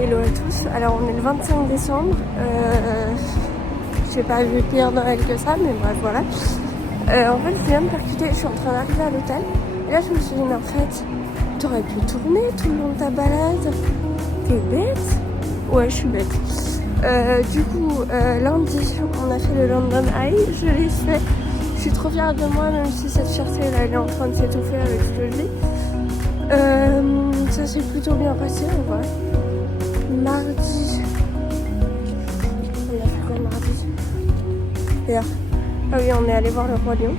Hello à tous, alors on est le 25 décembre, j'ai pas vu pire Noël que ça, mais bref voilà. En fait je viens de percuter, je suis en train d'arriver à l'hôtel, et là je me suis dit mais en fait, t'aurais pu tourner tout le long de ta balade, t'es bête? Ouais je suis bête. Du coup lundi on a fait le London Eye, je l'ai fait, je suis trop fière de moi même si cette fierté là elle est en train de s'étouffer avec ce que je dis. Ça s'est plutôt bien passé en vrai. Mardi, on a fait quoi mardi? Hier. Ah oui, on est allé voir le Roi Lion.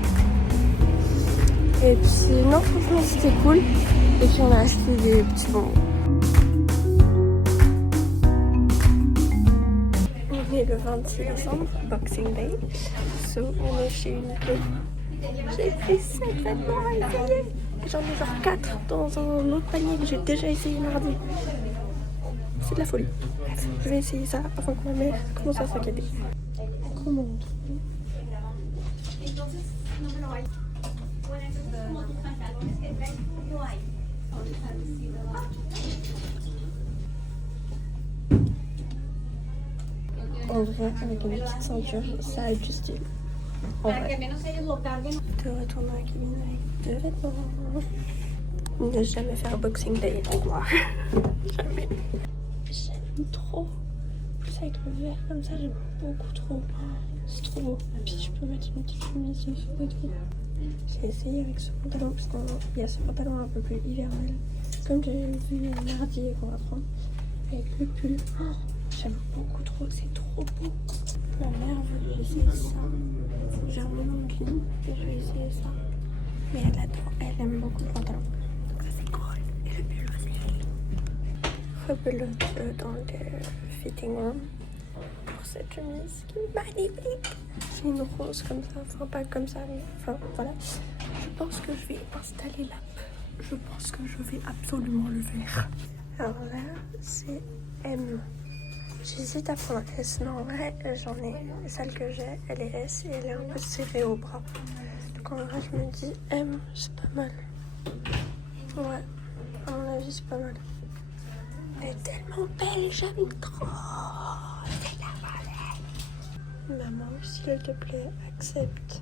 Et puis non, franchement c'était cool. Et puis on a acheté des petits bonbons. On est le 26 décembre, Boxing Day. So on est chez Uniqlo. J'ai pris 7 vêtements à essayer. J'en ai genre 4 dans un autre panier que j'ai déjà essayé mardi. C'est de la folie. Bref, je vais essayer ça avant que ma mère commence à s'inquiéter. Comment on trouve? En vrai, avec une petite ceinture, ça a du style. En vrai. De retourner à la cabine avec 2 vêtements. Ne jamais faire Boxing Day en noir. Jamais. J'aime trop. Plus avec le vert comme ça, j'aime beaucoup trop. C'est trop beau. Et puis je peux mettre une petite chemise dessus et tout. J'ai essayé avec ce pantalon parce qu'il y a ce pantalon un peu plus hivernal. Comme j'avais vu mardi et qu'on va prendre. Avec le pull. Oh, j'aime beaucoup trop, c'est trop beau. Ma mère veut essayer ça. J'ai remis mon clean et je vais essayer ça. Mais elle adore, elle aime beaucoup le pantalon. Donc ça c'est cool. Et le pull aussi. Rebelote dans le fitting room pour cette chemise qui est magnifique. J'ai une rose comme ça, enfin pas comme ça, mais enfin voilà. Je pense que je vais installer l'app. Je pense que je vais absolument le faire. Alors là, c'est M. J'hésite à prendre S, mais en vrai, j'en ai. Celle que j'ai, elle est S et elle est un peu serrée au bras. Donc en vrai, je me dis M, c'est pas mal. Ouais, à mon avis, c'est pas mal. Elle est tellement belle, j'aime trop. C'est la folie. Maman, s'il te plaît, accepte.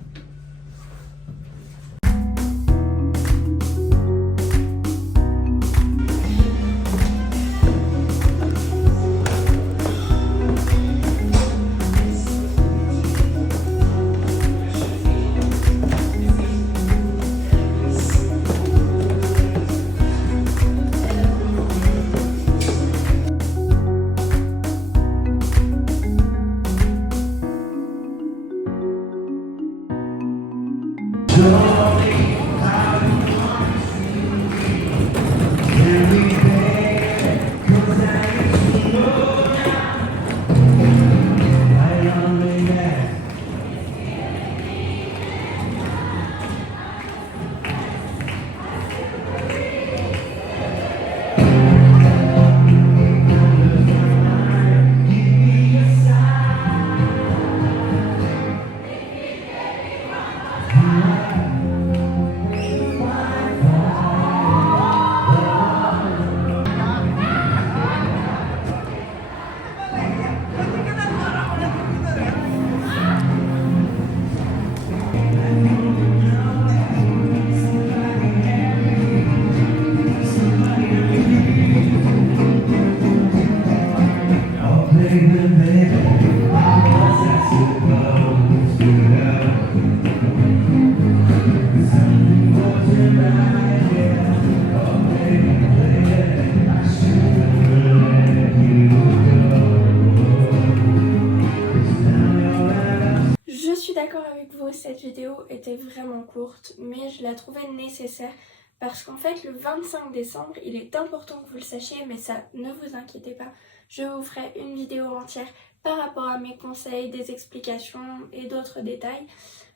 Cette vidéo était vraiment courte, mais je la trouvais nécessaire parce qu'en fait le 25 décembre, il est important que vous le sachiez, mais ça, ne vous inquiétez pas, je vous ferai une vidéo entière par rapport à mes conseils, des explications et d'autres détails.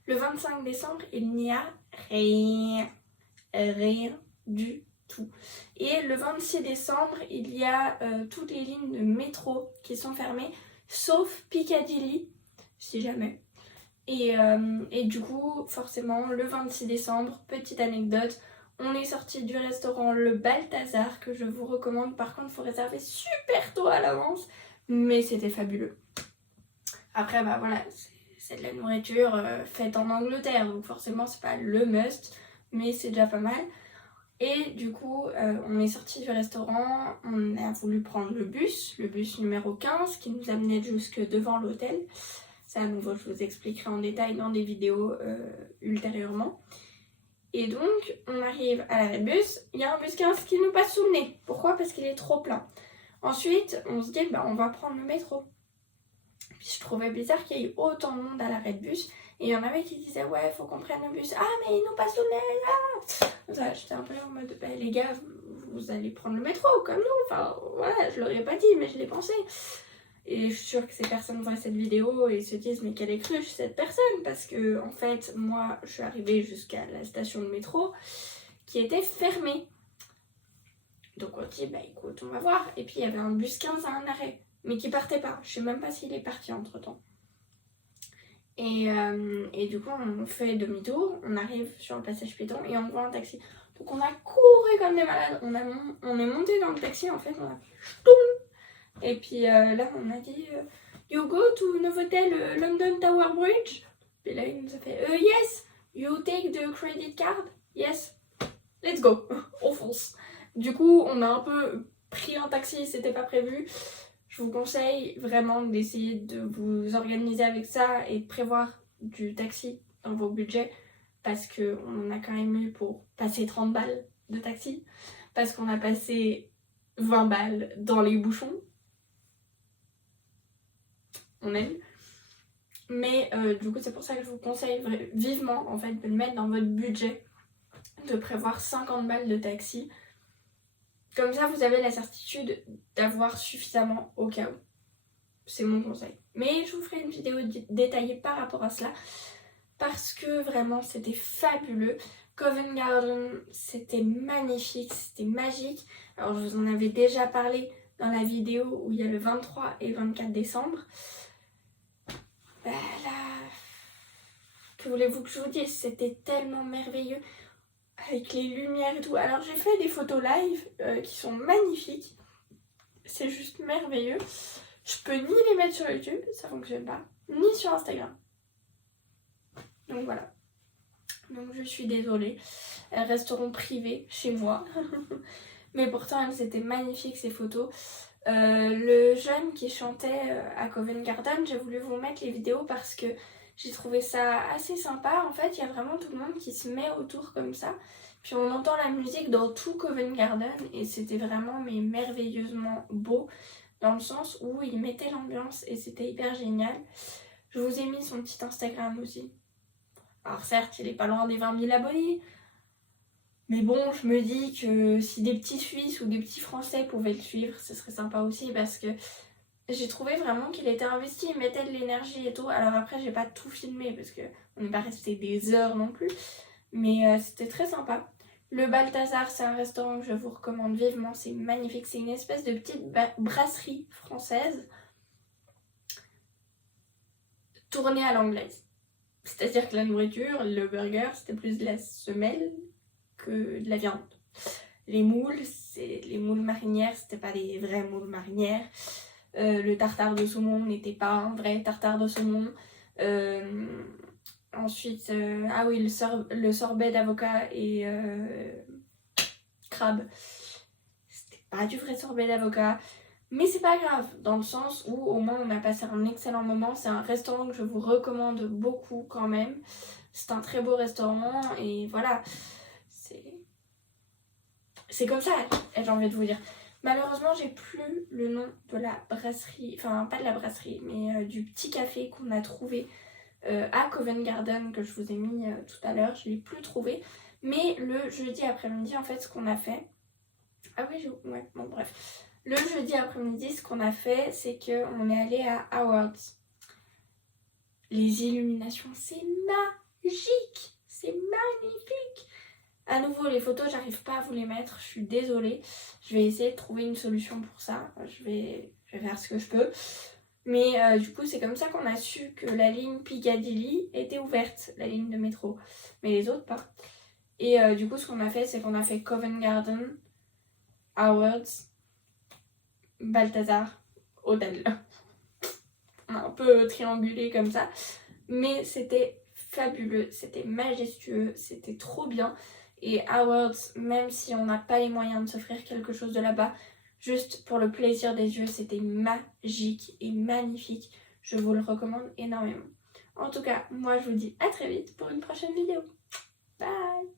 Le 25 décembre, il n'y a rien du tout. Et le 26 décembre, il y a toutes les lignes de métro qui sont fermées, sauf Piccadilly, si jamais. Et du coup, forcément, le 26 décembre, petite anecdote, On est sorti du restaurant Le Balthazar, que je vous recommande. Par contre, il faut réserver super tôt à l'avance, mais c'était fabuleux. Après, bah voilà, c'est de la nourriture faite en Angleterre, donc forcément c'est pas le must, mais c'est déjà pas mal. Et du coup, on est sorti du restaurant, on a voulu prendre le bus numéro 15 qui nous amenait jusque devant l'hôtel. Ça, à nouveau, je vous expliquerai en détail dans des vidéos ultérieurement. Et donc, on arrive à l'arrêt de bus, il y a un bus 15 qui nous passe sous le nez. Pourquoi? Parce qu'il est trop plein. Ensuite, on se dit, bah, on va prendre le métro. Puis je trouvais bizarre qu'il y ait autant de monde à l'arrêt de bus. Et il y en avait qui disaient, ouais, faut qu'on prenne le bus. Ah, mais il nous passe sous le nez, là. J'étais un peu en mode, bah, les gars, vous allez prendre le métro, comme nous. Enfin, voilà, je leur ai pas dit, mais je l'ai pensé. Et je suis sûre que ces personnes voient cette vidéo et se disent, mais quelle est cruche cette personne? Parce que, en fait, moi, je suis arrivée jusqu'à la station de métro qui était fermée. Donc on dit, bah écoute, on va voir. Et puis il y avait un bus 15 à un arrêt, mais qui partait pas. Je sais même pas s'il est parti entre temps. Et du coup, on fait demi-tour, on arrive sur le passage piéton et on voit un taxi. Donc on a couru comme des malades. On est monté dans le taxi, en fait, on a fait ch'toum. Et puis là, on a dit, you go to Novotel London Tower Bridge. Et là, il nous a fait, yes, you take the credit card. Yes, let's go. On fonce. Du coup, on a un peu pris un taxi, c'était pas prévu. Je vous conseille vraiment d'essayer de vous organiser avec ça et de prévoir du taxi dans vos budgets parce qu'on en a quand même eu pour passer 30 balles de taxi, parce qu'on a passé 20 balles dans les bouchons. On aime. Mais du coup, c'est pour ça que je vous conseille vivement en fait de le mettre dans votre budget, de prévoir 50 balles de taxi. Comme ça, vous avez la certitude d'avoir suffisamment au cas où. C'est mon conseil. Mais je vous ferai une vidéo détaillée par rapport à cela. Parce que vraiment, c'était fabuleux. Covent Garden, c'était magnifique, c'était magique. Alors, je vous en avais déjà parlé dans la vidéo où il y a le 23 et 24 décembre. Bah là, que voulez-vous que je vous dise? C'était tellement merveilleux. Avec les lumières et tout. Alors j'ai fait des photos live qui sont magnifiques. C'est juste merveilleux. Je peux ni les mettre sur YouTube, ça fonctionne pas, ni sur Instagram. Donc voilà. Donc je suis désolée. Elles resteront privées chez moi. Mais pourtant elles étaient magnifiques ces photos. Le jeune qui chantait à Covent Garden, j'ai voulu vous mettre les vidéos parce que j'ai trouvé ça assez sympa. En fait, il y a vraiment tout le monde qui se met autour comme ça. Puis on entend la musique dans tout Covent Garden et c'était vraiment mais merveilleusement beau dans le sens où il mettait l'ambiance et c'était hyper génial. Je vous ai mis son petit Instagram aussi. Alors certes, il est pas loin des 20 000 abonnés. Mais bon, je me dis que si des petits Suisses ou des petits Français pouvaient le suivre, ce serait sympa aussi parce que j'ai trouvé vraiment qu'il était investi, il mettait de l'énergie et tout. Alors après, j'ai pas tout filmé parce qu'on n'est pas resté des heures non plus. Mais c'était très sympa. Le Balthazar, c'est un restaurant que je vous recommande vivement. C'est magnifique. C'est une espèce de petite brasserie française tournée à l'anglaise. C'est-à-dire que la nourriture, le burger, c'était plus de la semelle que de la viande. Les moules marinières, c'était pas des vrais moules marinières. Le tartare de saumon n'était pas un vrai tartare de saumon. Ensuite, ah oui, le sorbet d'avocat et crabe. C'était pas du vrai sorbet d'avocat. Mais c'est pas grave, dans le sens où au moins on a passé un excellent moment. C'est un restaurant que je vous recommande beaucoup quand même. C'est un très beau restaurant et voilà. C'est comme ça, j'ai envie de vous dire. Malheureusement, j'ai plus le nom de la brasserie, enfin pas de la brasserie, mais du petit café qu'on a trouvé à Covent Garden que je vous ai mis tout à l'heure. Je ne l'ai plus trouvé. Mais le jeudi après-midi, en fait, ce qu'on a fait... Ah oui, ouais, bon bref. Le jeudi après-midi, ce qu'on a fait, c'est qu'on est allé à Howard's. Les illuminations, c'est magique! C'est magnifique! À nouveau, les photos, j'arrive pas à vous les mettre, je suis désolée. Je vais essayer de trouver une solution pour ça. Je vais faire ce que je peux. Mais du coup, c'est comme ça qu'on a su que la ligne Piccadilly était ouverte, la ligne de métro. Mais les autres, pas. Et du coup, ce qu'on a fait, c'est qu'on a fait Covent Garden, Howard, Balthazar, Hôtel. On a un peu triangulé comme ça. Mais c'était fabuleux, c'était majestueux, c'était trop bien. Et Howard, même si on n'a pas les moyens de s'offrir quelque chose de là-bas, juste pour le plaisir des yeux, c'était magique et magnifique. Je vous le recommande énormément. En tout cas, moi je vous dis à très vite pour une prochaine vidéo. Bye!